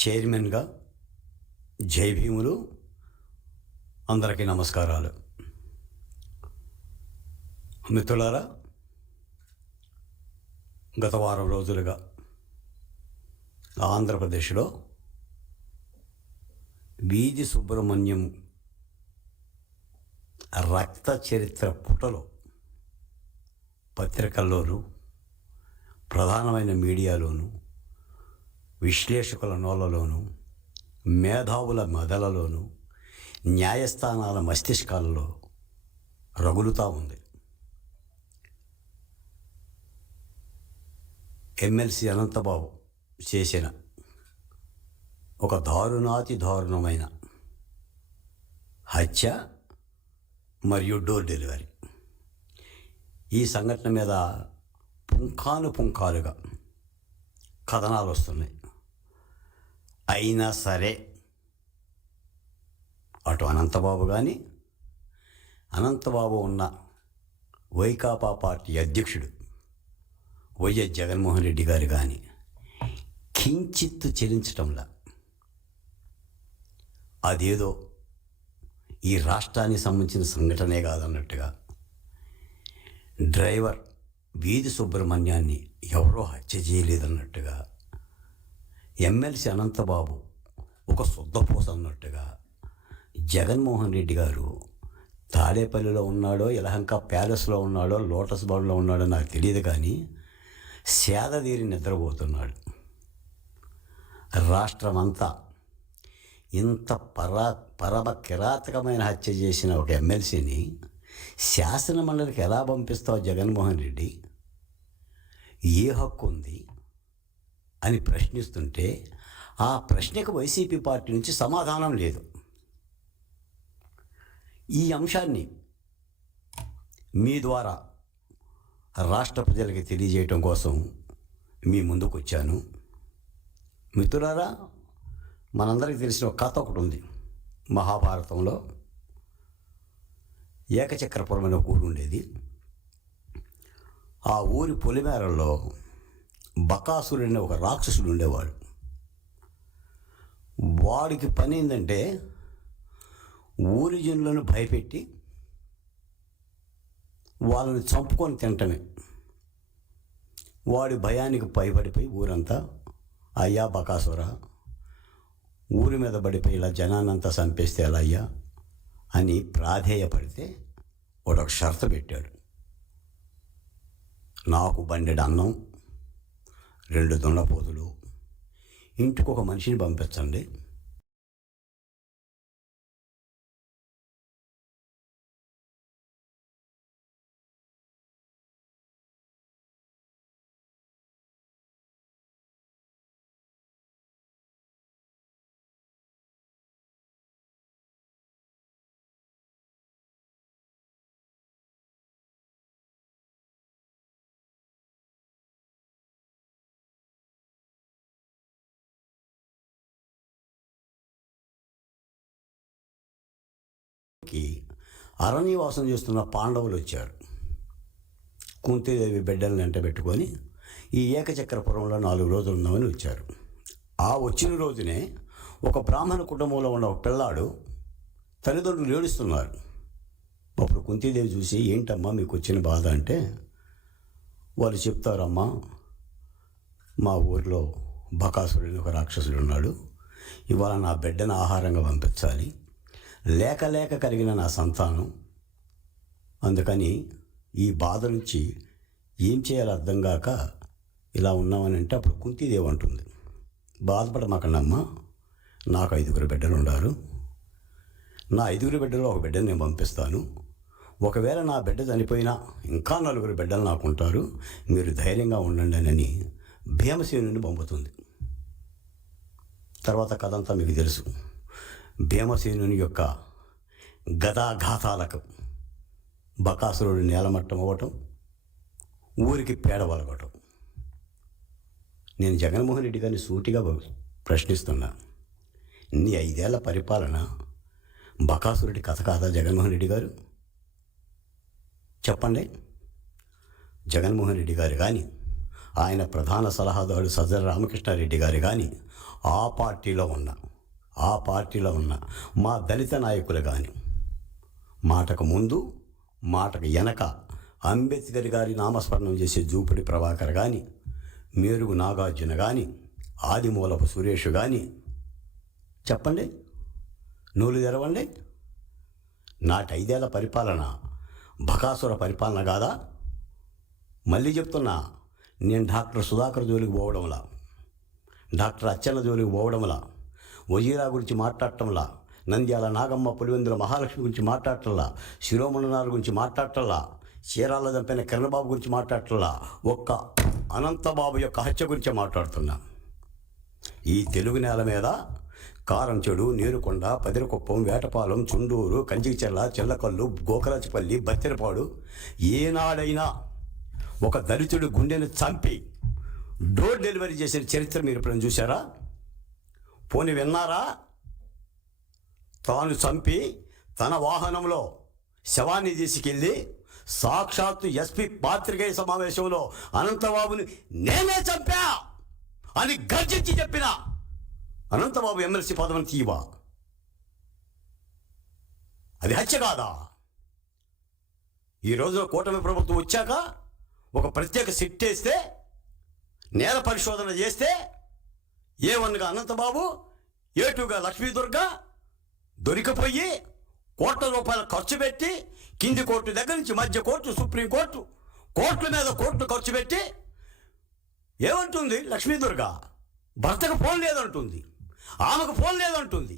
చైర్మన్గా జై భీములు. అందరికీ నమస్కారాలు. మిత్రులారా, గత వారం రోజులుగా ఆంధ్రప్రదేశ్లో వీధి సుబ్రహ్మణ్యం రక్త చరిత్ర పుటలో పత్రికల్లోనూ ప్రధానమైన మీడియాలోనూ విశ్లేషకుల నోళ్ళలోనూ మేధావుల మెదలలోనూ న్యాయస్థానాల మస్తిష్కాలలో రగులుతూ ఉంది. ఎమ్మెల్సీ అనంతబాబు చేసిన ఒక దారుణాతి దారుణమైన హత్య మరియు డోర్ డెలివరీ, ఈ సంఘటన మీద పుంఖానుగా కథనాలు వస్తున్నాయి. అయినా సరే అటు అనంతబాబు కానీ, అనంతబాబు ఉన్న వైకాపా పార్టీ అధ్యక్షుడు వైఎస్ జగన్మోహన్ రెడ్డి గారు కానీ కించిత్తు చెల్లించటంలా అదేదో ఈ రాష్ట్రానికి సంబంధించిన సంఘటనే కాదన్నట్టుగా డ్రైవర్ వీధి సుబ్రహ్మణ్యాన్ని ఎవరో హత్య చేయలేదన్నట్టుగా, ఎమ్మెల్సీ అనంతబాబు ఒక శుద్ధపూస అన్నట్టుగా, జగన్మోహన్ రెడ్డి గారు తాడేపల్లిలో ఉన్నాడో, యలహంక ప్యాలెస్లో ఉన్నాడో, లోటస్ బాడలో ఉన్నాడో నాకు తెలియదు, కానీ సేదతీరి నిద్రపోతున్నాడు. రాష్ట్రమంతా ఇంత పరమ కిరాతకమైన హత్య చేసిన ఒక ఎమ్మెల్సీని శాసన మండలికి ఎలా పంపిస్తావు జగన్మోహన్ రెడ్డి? ఏ హక్కు ఉంది అని ప్రశ్నిస్తుంటే ఆ ప్రశ్నకు వైసీపీ పార్టీ నుంచి సమాధానం లేదు. ఈ అంశాన్ని మీ ద్వారా రాష్ట్ర ప్రజలకి తెలియజేయటం కోసం మీ ముందుకు వచ్చాను. మిత్రులారా, మనందరికీ తెలిసిన ఒక కథ ఒకటి ఉంది. మహాభారతంలో ఏకచక్రపురం అనే ఒక ఊరు ఉండేది. ఆ ఊరి పొలిమేరల్లో బకాసురుడు అనే ఒక రాక్షసుడు ఉండేవాడు. వాడికి పని ఏంటంటే ఊరి జనులను భయపెట్టి వాళ్ళని చంపుకొని తినటమే. వాడి భయానికి భయపడిపోయి ఊరంతా, అయ్యా బకాసుర, ఊరి మీద పడిపోయి ఇలా జనాన్నంతా చంపేస్తే ఎలా అయ్యా అని ప్రాధేయపడితే వాడు ఒక షరతు పెట్టాడు. నాకు బండెడు అన్నం, 2 దున్నపోతులు, ఇంటికి ఒక మనిషిని పంపించండి. అరణ్యవాసం చేస్తున్న పాండవులు వచ్చారు. కుంతీదేవి బిడ్డలను వెంట పెట్టుకొని ఈ ఏకచక్రపురంలో 4 రోజులు ఉన్నామని వచ్చారు. ఆ వచ్చిన రోజునే ఒక బ్రాహ్మణ కుటుంబంలో ఉన్న ఒక పిల్లాడు తల్లిదండ్రులు ఏడుస్తున్నారు. అప్పుడు కుంతీదేవి చూసి, ఏంటమ్మా మీకు వచ్చిన బాధ అంటే, వాళ్ళు చెప్తారమ్మా, మా ఊరిలో బకాసురుడు ఒక రాక్షసుడు ఉన్నాడు, ఇవాళ నా బిడ్డను ఆహారంగా పంపించాలి, లేక లేక కలిగిన నా సంతానం, అందుకని ఈ బాధ నుంచి ఏం చేయాలో అర్థం కాక ఇలా ఉన్నామని అంటే, అప్పుడు కుంతీదేవి అంటుంది, బాధపడమాకండమ్మా, నాకు 5 బిడ్డలు ఉన్నారు, నా 5 బిడ్డలు ఒక బిడ్డను నేను పంపిస్తాను, ఒకవేళ నా బిడ్డ చనిపోయినా ఇంకా 4 బిడ్డలు నాకు ఉంటారు, మీరు ధైర్యంగా ఉండండి అని భీమసేనుని పంపుతుంది. తర్వాత కథ అంతా మీకు తెలుసు. భీమసేనుని యొక్క గదాఘాతాలకు బకాసురుడు నేలమట్టం అవ్వటం, ఊరికి పేడ వలగటం. నేను జగన్మోహన్ రెడ్డి గారిని సూటిగా ప్రశ్నిస్తున్నా, నీ 5 ఏళ్ల పరిపాలన బకాసురుడి కథ కాదా జగన్మోహన్ రెడ్డి గారు? చెప్పండి. జగన్మోహన్ రెడ్డి గారు కానీ, ఆయన ప్రధాన సలహాదారు సజ్జల రామకృష్ణారెడ్డి గారు కానీ ఆ పార్టీలో ఉన్న మా దళిత నాయకులు కానీ మాటకు ముందు మాటకు వెనక అంబేద్కర్ గారి నామస్మరణం చేసే జూపిడి ప్రభాకర్ కానీ, మేరుగు నాగార్జున కానీ, ఆదిమూలపు సురేష్ కానీ, చెప్పండి, నూలు తెరవండి. నాటి 5 ఏళ్ల పరిపాలన బకాసుర పరిపాలన కాదా? మళ్ళీ చెప్తున్నా, నేను డాక్టర్ సుధాకర్ జోలికి పోవడంలా, డాక్టర్ అచ్చెన్న జోలికి పోవడంలా, వజీరా గురించి మాట్లాడటంలా, నంద్యాల నాగమ్మ పులివెందుల మహాలక్ష్మి గురించి మాట్లాడటంలా, శిరోమణనాల గురించి మాట్లాడటంలా, చీరాల్లో చంపిన కిరణబాబు గురించి మాట్లాడటంలా, ఒక్క అనంతబాబు యొక్క హత్య గురించి మాట్లాడుతున్నా. ఈ తెలుగు నేల మీద కారంచెడు, నీరుకొండ, పదిరకుప్పం, వేటపాలెం, చుండూరు, కంచిచెర్ల, చిల్లకల్లు, గోకరాజపల్లి, బత్తెరపాడు ఏనాడైనా ఒక దళితుడు గుండెను చంపి డోర్ డెలివరీ చేసిన చరిత్ర మీరు ఎప్పుడైనా చూసారా? పోనీ విన్నారా? తాను చంపి తన వాహనంలో శవాన్ని తీసుకెళ్ళి సాక్షాత్తు ఎస్పీ పాత్రికేయ సమావేశంలో అనంతబాబుని నేనే చంపా అని గర్జించి చెప్పిన అనంతబాబు ఎమ్మెల్సీ పదవిని తీవా? అది హత్య కాదా? ఈ రోజున కూటమి ప్రభుత్వం వచ్చాక ఒక ప్రత్యేక సిట్ వేస్తే, నేల పరిశోధన చేస్తే, A1గా అనంతబాబు, A2గా లక్ష్మీదుర్గ దొరికిపోయి కోట్ల రూపాయలు ఖర్చు పెట్టి, కింది కోర్టు దగ్గర నుంచి మధ్య కోర్టు, సుప్రీంకోర్టు, కోర్టుల మీద కోర్టు ఖర్చు పెట్టి ఏమంటుంది లక్ష్మీదుర్గ? భర్తకు ఫోన్ లేదంటుంది, ఆమెకు ఫోన్ లేదంటుంది.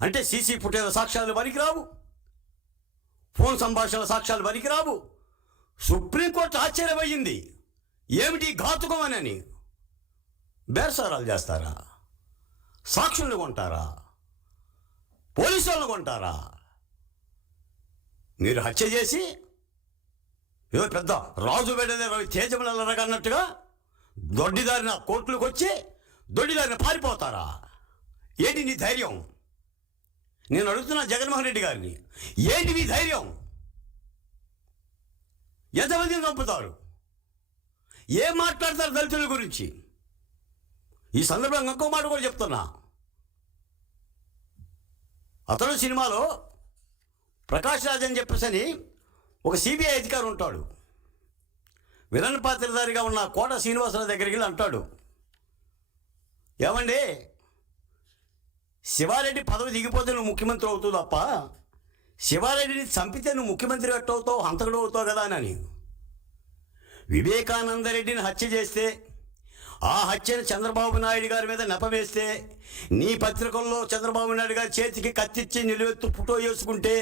అంటే సీసీ ఫుటేజ్ సాక్ష్యాలు పనికిరావు, ఫోన్ సంభాషణల సాక్ష్యాలు పనికిరావు. సుప్రీంకోర్టు ఆశ్చర్యపోయింది, ఏమిటి ఘాతుకం అని. బేరసారాలు చేస్తారా? సాక్షులను కొంటారా? పోలీసు వాళ్ళను కొంటారా? మీరు హత్య చేసి ఏదో పెద్ద రాజు వెడలే రవి తేజములన్నట్టుగా దొడ్డిదారిన కోర్టులకు వచ్చి దొడ్డిదారిన పారిపోతారా? ఏంటి నీ ధైర్యం? నేను అడుగుతున్నా జగన్మోహన్ రెడ్డి గారిని, ఏంటి నీ ధైర్యం? ఎంతమందిని చంపుతారు? ఏం మాట్లాడతారు దళితుల గురించి? ఈ సందర్భంగా ఇంకో మాట కూడా చెప్తున్నా. అతను సినిమాలో ప్రకాష్ రాజ్ అని చెప్పేసి ఒక సిబిఐ అధికారి ఉంటాడు. విలన్ పాత్రధారిగా ఉన్న కోట శ్రీనివాసరావు దగ్గరికి వెళ్ళి అంటాడు, ఏమండి, శివారెడ్డి పదవి దిగిపోతే నువ్వు ముఖ్యమంత్రి అవుతావు తప్ప శివారెడ్డిని చంపితే నువ్వు ముఖ్యమంత్రి అవుతావు, హంతకుడు అవుతావు కదా అని. వివేకానంద రెడ్డిని హత్య చేస్తే, ఆ హత్యను చంద్రబాబు నాయుడు గారి మీద నెపవేస్తే, నీ పత్రికల్లో చంద్రబాబు నాయుడు గారి చేతికి కత్తిచ్చి నిలువెత్తు ఫోటో వేసుకుంటే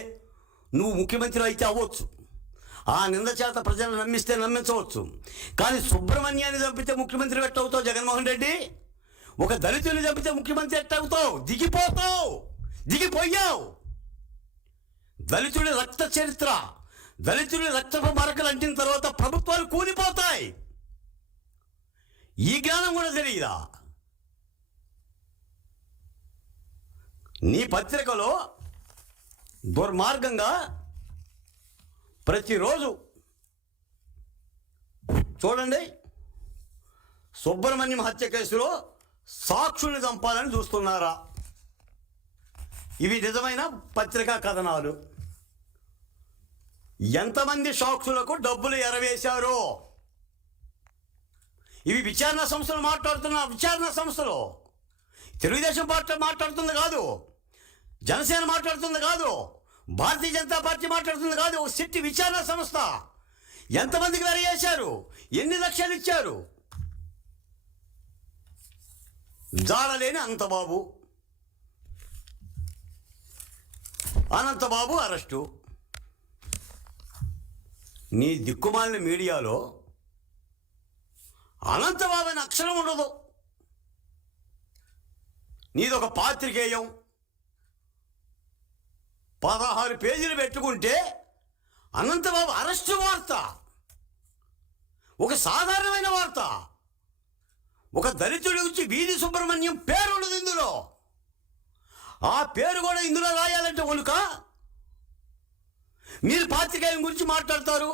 నువ్వు ముఖ్యమంత్రి అయితే అవ్వచ్చు. ఆ నింద చేత ప్రజలను నమ్మిస్తే నమ్మించవచ్చు. కానీ సుబ్రహ్మణ్యాన్ని చంపితే ముఖ్యమంత్రి ఎట్టవుతావు జగన్మోహన్ రెడ్డి? ఒక దళితుని చంపితే ముఖ్యమంత్రి ఎట్టవుతావు? దిగిపోయావు. దళితుడి రక్త చరిత్ర, దళితుడి రక్తపు మరకలు అంటిన తర్వాత ప్రభుత్వాలు కూలిపోతాయి. ఈ జ్ఞానం కూడా తెలియదా? నీ పత్రికలో దుర్మార్గంగా ప్రతిరోజు చూడండి, సుబ్రహ్మణ్యం హత్య కేసులో సాక్షుల్ని చంపాలని చూస్తున్నారా? ఇవి నిజమైన పత్రికా కథనాలు. ఎంతమంది సాక్షులకు డబ్బులు ఎరవేశారో ఇవి విచారణ సంస్థలు మాట్లాడుతున్న విచారణ సంస్థలు. తెలుగుదేశం పార్టీ మాట్లాడుతుంది కాదు, జనసేన మాట్లాడుతుంది కాదు, భారతీయ జనతా పార్టీ మాట్లాడుతుంది కాదు. ఒక సిట్టి విచారణ సంస్థ ఎంతమందికి వెర చేశారు, ఎన్ని లక్షలు ఇచ్చారు? జాడలేని అనంతబాబు అరెస్టు. నీ దిక్కుమాలిన మీడియాలో అనంతబాబు అని అక్షరం ఉండదు. నీదొక పాత్రికేయం 16 పేజీలు పెట్టుకుంటే అనంతబాబు అరెస్టు వార్త, ఒక సాధారణమైన వార్త. ఒక దళితుడి గురించి వీధి సుబ్రహ్మణ్యం పేరు ఉండదు ఇందులో. ఆ పేరు కూడా ఇందులో రాయాలంటే వణుక. మీరు పాత్రికేయం గురించి మాట్లాడతారు,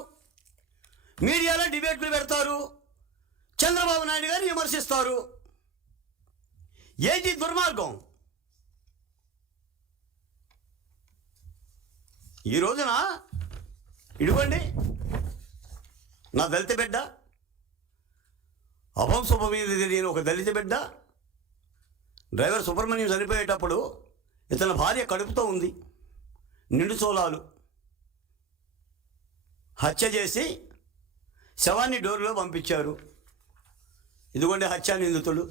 మీడియాలో డిబేట్లు పెడతారు, చంద్రబాబు నాయుడు గారిని విమర్శిస్తారు. ఏంటి దుర్మార్గం? ఈ రోజున ఇదిగోండి నా దళిత బిడ్డ, అభంశుభమీద తెలియని ఒక దళిత బిడ్డ, డ్రైవర్ సుబ్రహ్మణ్యం చనిపోయేటప్పుడు ఇతని భార్య కడుపుతో ఉంది, నిండు చోళాలు, హత్య చేసి శవాన్ని డోరులో పంపించారు. ఇదిగోండి హత్యా నిందితుడు.